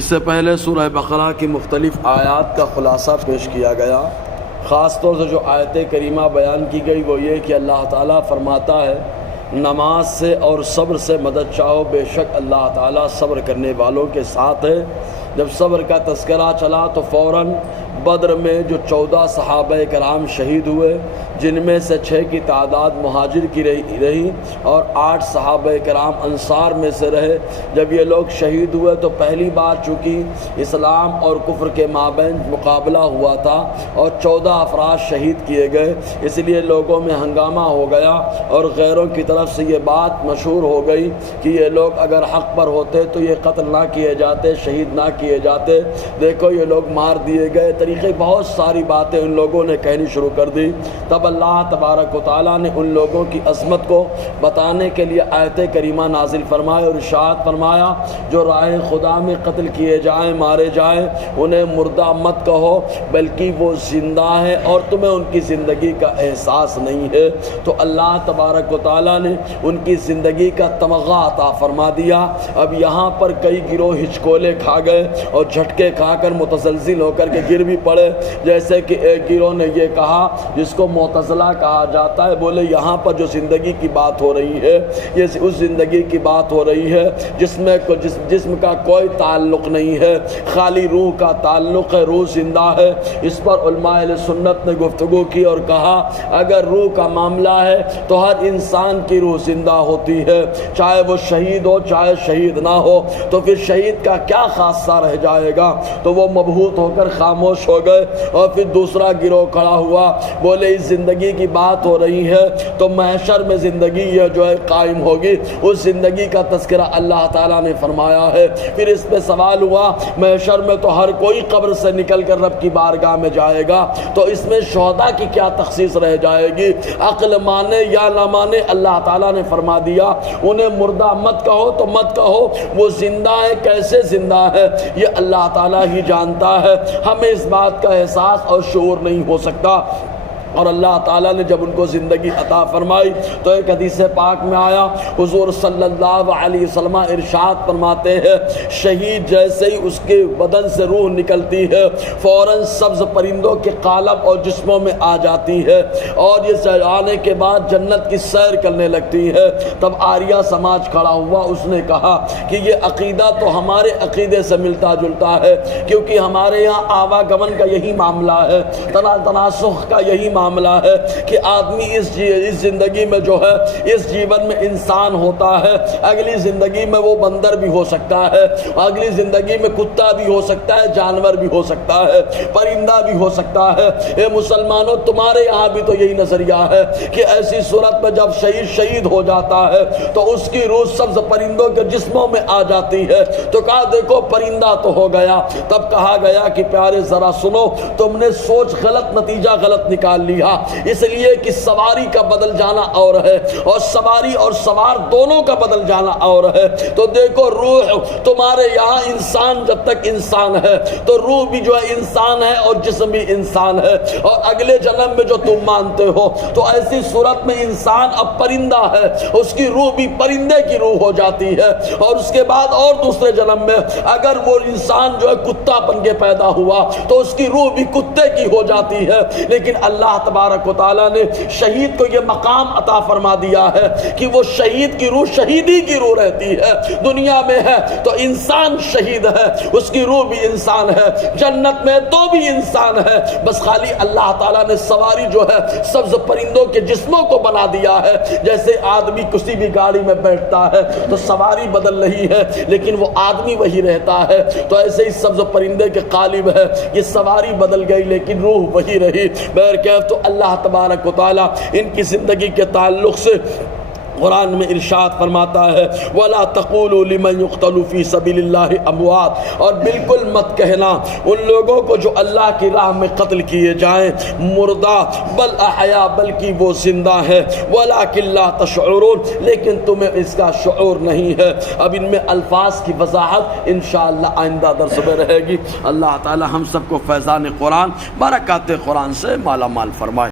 اس سے پہلے سورہ بقرہ کی مختلف آیات کا خلاصہ پیش کیا گیا۔ خاص طور سے جو آیت کریمہ بیان کی گئی وہ یہ کہ اللہ تعالیٰ فرماتا ہے نماز سے اور صبر سے مدد چاہو، بے شک اللہ تعالیٰ صبر کرنے والوں کے ساتھ ہے۔ جب صبر کا تذکرہ چلا تو فوراً بدر میں جو 14 صحابہ کرام شہید ہوئے، جن میں سے 6 کی تعداد مہاجر کی رہی اور 8 صحابہ کرام انصار میں سے رہے۔ جب یہ لوگ شہید ہوئے تو پہلی بار چونکہ اسلام اور کفر کے مابین مقابلہ ہوا تھا اور 14 افراد شہید کیے گئے، اس لیے لوگوں میں ہنگامہ ہو گیا اور غیروں کی طرف سے یہ بات مشہور ہو گئی کہ یہ لوگ اگر حق پر ہوتے تو یہ قتل نہ کیے جاتے، شہید نہ کیے جاتے، دیکھو یہ لوگ مار دیے گئے، طریقے بہت ساری باتیں ان لوگوں نے کہنی شروع کر دی۔ تب اللہ تبارک و تعالیٰ نے ان لوگوں کی عظمت کو بتانے کے لیے آیت کریمہ نازل فرمائے اور ارشاد فرمایا جو راہ خدا میں قتل کیے جائیں، مارے جائیں، انہیں مردہ مت کہو بلکہ وہ زندہ ہے اور تمہیں ان کی زندگی کا احساس نہیں ہے۔ تو اللہ تبارک و تعالیٰ نے ان کی زندگی کا تمغہ عطا فرما دیا۔ اب یہاں پر کئی گروہ ہچکولے کھا گئے اور جھٹکے کھا کر متزلزل ہو کر کے گر بھی پڑے، جیسے کہ ایک گروہ نے یہ کہا جس کو معتزلہ کہا جاتا ہے، بولے یہاں پر جو زندگی کی بات ہو رہی ہے یہ اس زندگی کی بات ہو رہی ہے جسم کا کوئی تعلق نہیں ہے، خالی روح کا تعلق ہے، روح زندہ ہے۔ اس پر علماء اہل سنت نے گفتگو کی اور کہا اگر روح کا معاملہ ہے تو ہر انسان کی روح زندہ ہوتی ہے، چاہے وہ شہید ہو چاہے شہید نہ ہو، تو پھر شہید کا کیا خاصہ رہ جائے گا؟ تو وہ مبہوت ہو کر خاموش ہو گئے اور پھر دوسرا گروہ کھڑا ہوا، بولے اس زندگی کی بات ہو رہی ہے تو محشر میں زندگی یہ جو ہے قائم ہوگی، اس زندگی کا تذکرہ اللہ تعالیٰ نے فرمایا ہے۔ پھر اس پہ سوال ہوا محشر میں تو ہر کوئی قبر سے نکل کر رب کی بارگاہ میں جائے گا، تو اس میں شہداء کی کیا تخصیص رہ جائے گی؟ عقل مانے یا نہ مانے اللہ تعالیٰ نے فرما دیا انہیں مردہ مت کہو تو مت کہو، وہ زندہ ہے، کیسے زندہ ہے یہ اللہ تعالیٰ ہی جانتا ہے، ہمیں اس بات کا احساس اور شعور نہیں ہو سکتا۔ اور اللہ تعالیٰ نے جب ان کو زندگی عطا فرمائی تو ایک حدیث پاک میں آیا حضور صلی اللہ علیہ وسلم ارشاد فرماتے ہیں شہید جیسے ہی اس کے بدن سے روح نکلتی ہے فوراً سبز پرندوں کے قالب اور جسموں میں آ جاتی ہے اور یہ آنے کے بعد جنت کی سیر کرنے لگتی ہے۔ تب آریہ سماج کھڑا ہوا، اس نے کہا کہ یہ عقیدہ تو ہمارے عقیدے سے ملتا جلتا ہے، کیونکہ ہمارے یہاں آواگمن کا یہی معاملہ ہے، تناسخ کا یہی معاملہ ہے کہ آدمی اس زندگی میں جو ہے اس جیون میں انسان ہوتا ہے، اگلی زندگی میں وہ بندر بھی ہو سکتا ہے، اگلی زندگی میں کتا بھی ہو سکتا ہے، جانور بھی ہو سکتا ہے، پرندہ بھی ہو سکتا ہے۔ اے مسلمانوں تمہارے یہاں بھی تو یہی نظریہ ہے کہ ایسی صورت میں جب شہید ہو جاتا ہے تو اس کی روح سبز پرندوں کے جسموں میں آ جاتی ہے، تو کہا دیکھو پرندہ تو ہو گیا۔ تب کہا گیا کہ پیارے ذرا سنو، تم نے سوچ غلط نتیجہ غلط نکال لیا، اس لیے کہ سواری کا بدل جانا اور ہے اور سواری اور سوار دونوں کا بدل جانا اور ہے۔ تو دیکھو روح تمہارے یہاں انسان جب تک انسان ہے تو روح بھی جو ہے انسان ہے اور جسم بھی انسان ہے، اور اگلے جنم میں جو تم مانتے ہو تو ایسی صورت میں انسان اب پرندہ ہے، اس کی روح بھی پرندے کی روح ہو جاتی ہے، اور اس کے بعد اور دوسرے جنم میں اگر وہ انسان جو ہے کتا بن کے پیدا ہوا تو اس کی روح بھی کتے کی ہو جاتی ہے۔ لیکن اللہ تبارک و تعالیٰ نے شہید کو یہ مقام عطا فرما دیا ہے کہ وہ شہید کی روح شہیدی کی روح رہتی ہے، دنیا میں ہے تو انسان شہید ہے، اس کی روح بھی انسان ہے، جنت میں تو بھی انسان ہے، بس خالی اللہ تعالیٰ نے سواری جو ہے سبز پرندوں کے جسموں کو بنا دیا ہے۔ جیسے آدمی کسی بھی گاڑی میں بیٹھتا ہے تو سواری بدل رہی ہے لیکن وہ آدمی وہی رہتا ہے، تو ایسے ہی سبز پرندے کے قالب ہے، یہ سواری بدل گئی لیکن روح وہی رہی۔ بہرکیف تو اللہ تبارک و تعالیٰ ان کی زندگی کے تعلق سے قرآن میں ارشاد فرماتا ہے وَلَا تَقُولُوا لِمَنْ يُقْتَلُ فِي سَبِيلِ اللَّهِ أَمْوَاتٌ، اور بالکل مت کہنا ان لوگوں کو جو اللہ کی راہ میں قتل کیے جائیں مردہ، بل احیا، بلکہ وہ زندہ ہے، وَلَكِنْ لَا تَشْعُرُونَ، لیکن تمہیں اس کا شعور نہیں ہے۔ اب ان میں الفاظ کی وضاحت انشاءاللہ آئندہ درس میں رہے گی۔ اللہ تعالی ہم سب کو فیضان قرآن، برکات قرآن سے مالا مال فرمائے۔